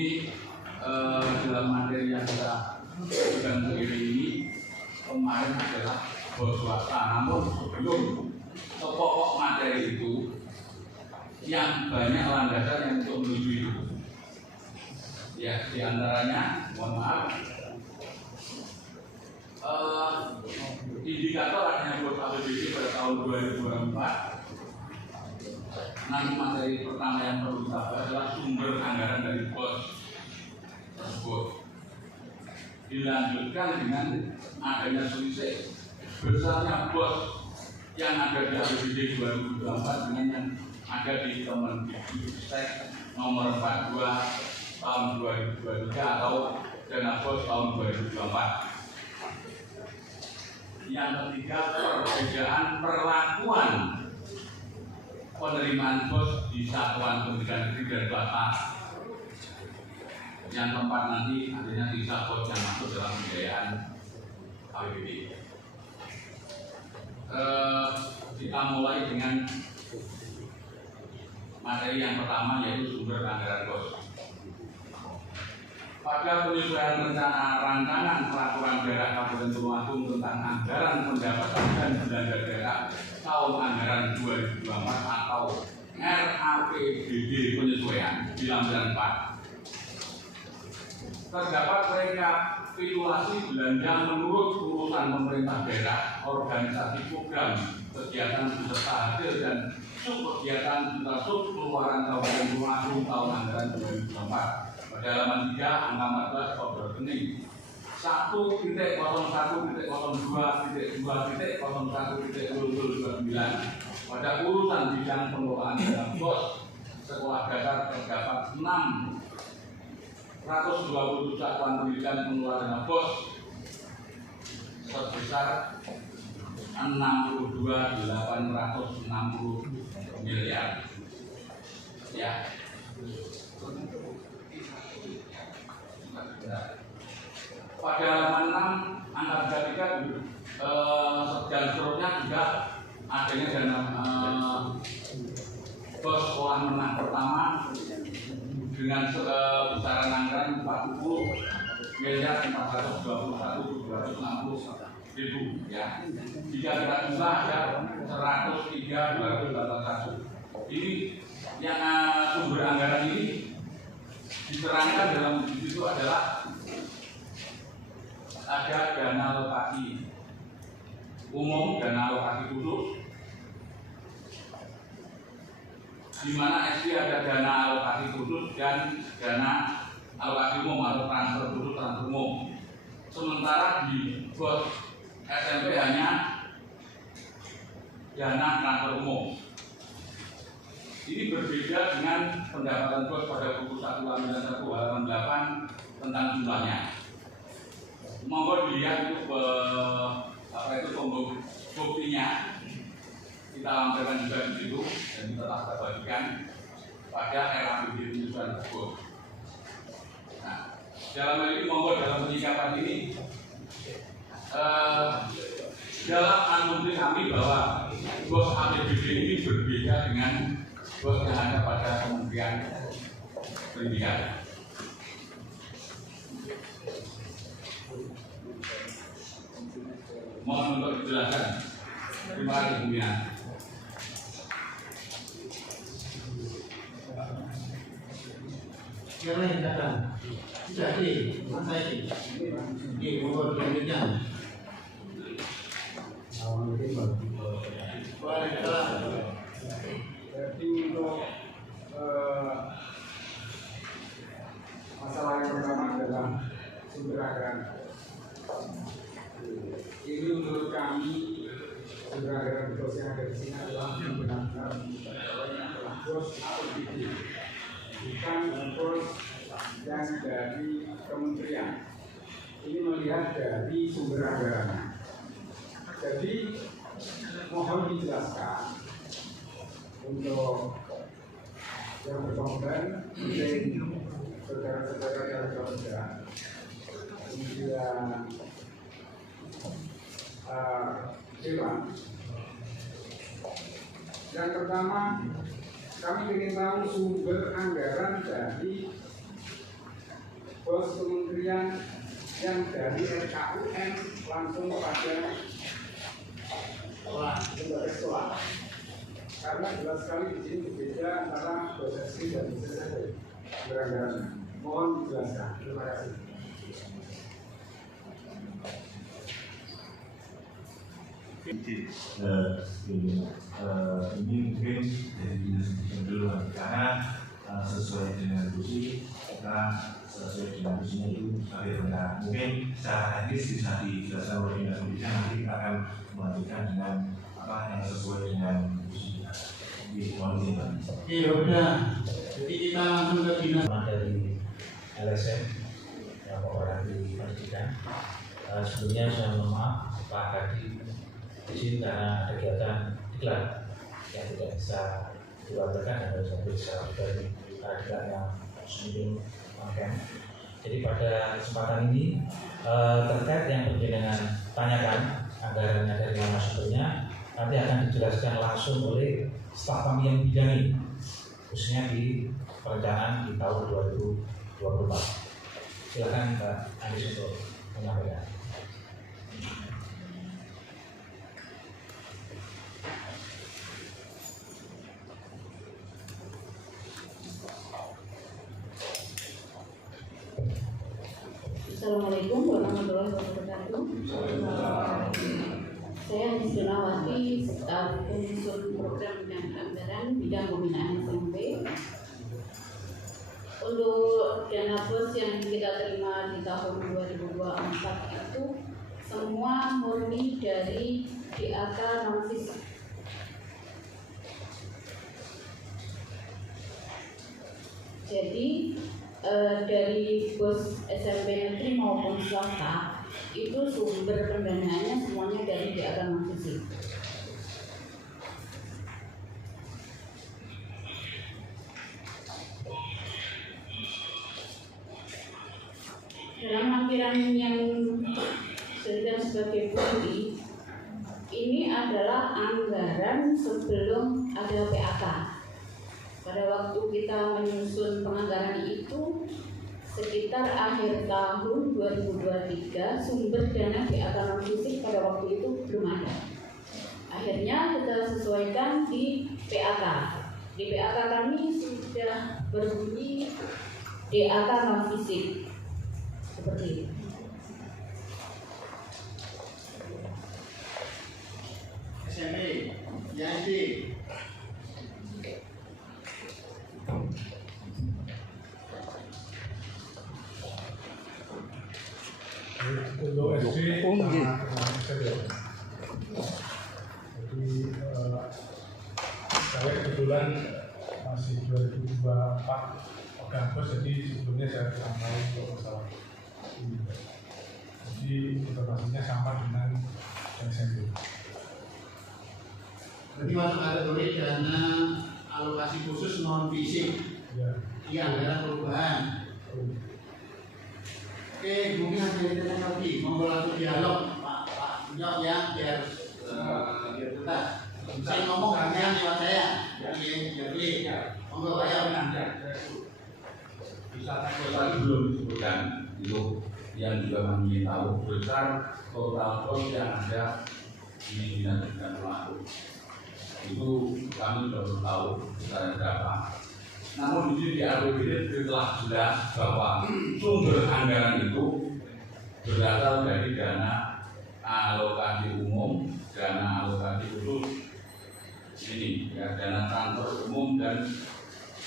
Ini dalam materi yang kita sedang ini kemarin adalah bos swasta, namun sebelum pokok materi itu yang banyak landasan yang untuk menuju itu. Ya, diantaranya, mohon maaf, indikator adanya bos APBD pada tahun 2024. Nanti materi pertama yang perlu kita bahas adalah sumber anggaran dari bos tersebut. Dilanjutkan dengan adanya selisih besarnya bos yang ada di APBD 2024 dengan yang ada di Kemendikbud nomor 42 tahun 2023 atau dana bos tahun 2024. Yang ketiga, perbedaan perlakuan penerimaan bos di satuan pendidikan negeri dan swasta. Yang keempat, nanti adanya sisa bos yang masuk dalam pembiayaan APBD. Kita mulai dengan materi yang pertama, yaitu sumber anggaran bos. Pada penyesuaian rencana rancangan peraturan daerah Kabupaten Tulungagung tentang anggaran pendapatan dan belanja daerah tahun anggaran 2024 atau RAPBD penyesuaian di lampiran 4 terdapat rekapitulasi belanja menurut urusan pemerintah daerah, organisasi program, kegiatan beserta hasil dan subkegiatan serta subkeluaran Kabupaten Tulungagung tahun anggaran 2024. Pada halaman 3 angka 14 kode rekening 1.01.02.02.01.0029 pada urusan bidang pengelolaan dana bos sekolah dasar terdapat 620 satuan pendidikan pengelola dana bos sebesar 62.860 miliar. Ya. Pada halaman 6 angka 33 dan seterusnya juga adanya dana bos sekolah menengah pertama dengan besaran anggaran 40.421.260.000 ya. Jika kita jumlah ada 103.281. Ini yang sumber anggaran ini diterangkan dalam buku itu adalah ada dana alokasi umum, dana alokasi khusus, di mana SD ada dana alokasi khusus dan dana alokasi umum atau transfer khusus, transfer umum. Sementara di bos SMP hanya dana transfer umum. Ini berbeda dengan pendapatan bos pada buku 1 lampiran 1 halaman 8 tentang jumlahnya. Monggo dilihat itu buktinya kita lampirkan juga di situ dan kita telah bagikan pada RAPBD penyesuaian tersebut. Nah, dalam hal ini monggo dalam penyikapan ini dalam asumsi kami bahwa bos APBD ini berbeda dengan bos yang ada pada Kementerian Pendidikan. Mohon untuk dijelaskan. Terima kasih, Bu Mia. Yang lain datang. Jadi, Mas Saidi. Ini mohon dilanjutkan. Jadi untuk masalah yang pertama adalah sumber anggaran. Ini menurut kami sumber anggaran bos yang ada di sini adalah menggunakan bos APBD, bukan bos yang dari kementerian. Ini melihat dari sumber anggarannya. Jadi mohon dijelaskan untuk yang bersangkutan, saudara-saudara yang bekerja, kemudian Dewan. Yang pertama, kami ingin tahu sumber anggaran dari yang dari RKUN langsung kepada lembaga sekolah. Karena jelas sekali di sini berbeda antara prosesi dan prosesi beranggaran. Mohon dijelaskan. Terima kasih. Ini mungkin dari dinas pendidikan dulu karena sesuai dengan fungsi kita sesuai dengan fungsinya itu bagaimana mungkin secara teknis bisa dijelaskan oleh dinas pendidikan, nanti kita akan melanjutkan dengan apa yang sesuai dengan fungsi di Wonogiri. Ya udah, jadi kita langsung ke dinas dari LSM yang kooperatif pendidikan. Sebelumnya saya mohon maaf Pak Kadi izin karena kegiatan diklat yang tidak bisa dilakukan dan harus hadir secara pribadi diklat yang meeting on-cam. Jadi pada kesempatan ini terkait yang berkaitan dengan tanyakan anggarannya dari mana sumbernya nanti akan dijelaskan langsung oleh staf kami yang bidangi khususnya di perencanaan di tahun 2024. Silakan Mbak Andis untuk menyampaikan. Assalamualaikum warahmatullahi wabarakatuh. Saya Andis Gunawati, staf penyusun program dan anggaran bidang pembinaan SMP. Untuk dana bos yang kita terima di tahun 2024 itu semua murni dari DAK non fisik. Jadi dari bos SMP negeri maupun swasta itu sumber pendanaannya semuanya dari DAK non fisik. Dalam lampiran yang disebutkan sebagai bukti, ini adalah anggaran sebelum ada PAK. Pada waktu kita menyusun penganggaran itu sekitar akhir tahun 2023, sumber dana PAK non fisik pada waktu itu belum ada. Akhirnya kita sesuaikan di PAK. Di PAK kami sudah berbunyi DAK non fisik seperti itu. SMP, YSD. Untuk SD jadi saya kebetulan masih 2024 pegang bos, jadi sebelumnya saya kurang tahu untuk masalah ini. Jadi informasinya sama dengan SMP. Berarti masuk kategori dana alokasi khusus non fisik. Ya. Iya, anggaran perubahan. Oke, mungkin ada yang tanya lagi. Monggo langsung dialog, Pak Jok ya, biar tuntas. Saya ngomong kalian lewat saya. Biar clear. Monggo ayo. Bisa tadi belum disebutkan itu yang juga kami tahu besar total pos yang ada di dinas pendidikan pelaku itu kami baru tahu besarnya berapa. Namun di sini di APBD telah jelas bahwa sumber anggaran itu berasal dari dana alokasi umum, dana alokasi khusus ini ya, dana transfer umum dan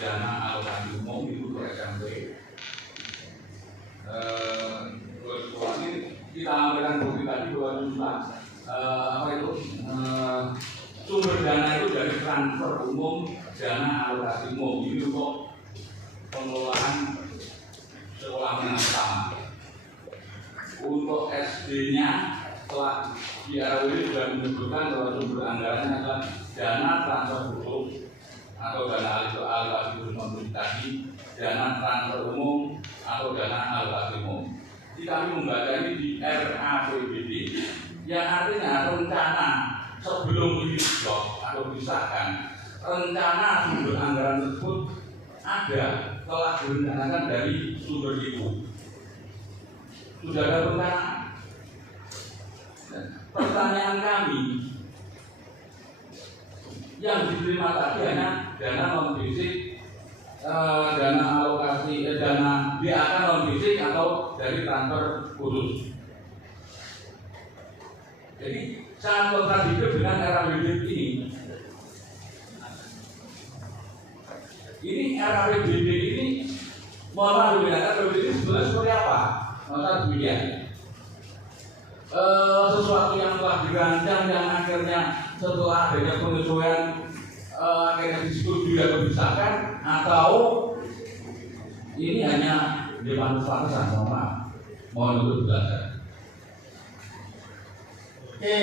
dana alokasi umum itu per SMP. Ini kita ambilkan bukti tadi bahwa sumber dana itu dari transfer umum, dana alokasi umum ini untuk pengelolaan sekolah menengah pertama. Untuk SD-nya telah di RW sudah menyebutkan bahwa sumber anggarannya adalah dana transfer khusus atau dana alokasi khusus non-tadi, dana transfer umum atau dana alokasi umum. Jadi kami membaca ini di RAPBD yang artinya rencana sebelum diblok atau disahkan, rencana sumber anggaran tersebut ada telah direncanakan dari sumber itu. sudah ada perencanaan. Pertanyaan kami, yang diterima tadi hanya dana non fisik, dana alokasi, dana DAK non fisik atau dari transfer khusus. Jadi sangat kontradiktif dengan RAPBD ini. Ini RAPBD ini, mohon maaf RAPBD ini sebenarnya seperti apa? Masa demikian. Sesuatu yang telah dirancang yang akhirnya setelah adanya penyesuaian akhirnya disetujui dan dibisarkan, atau ini hanya dimanfaatkan, mohon untuk dijelaskan. Oke,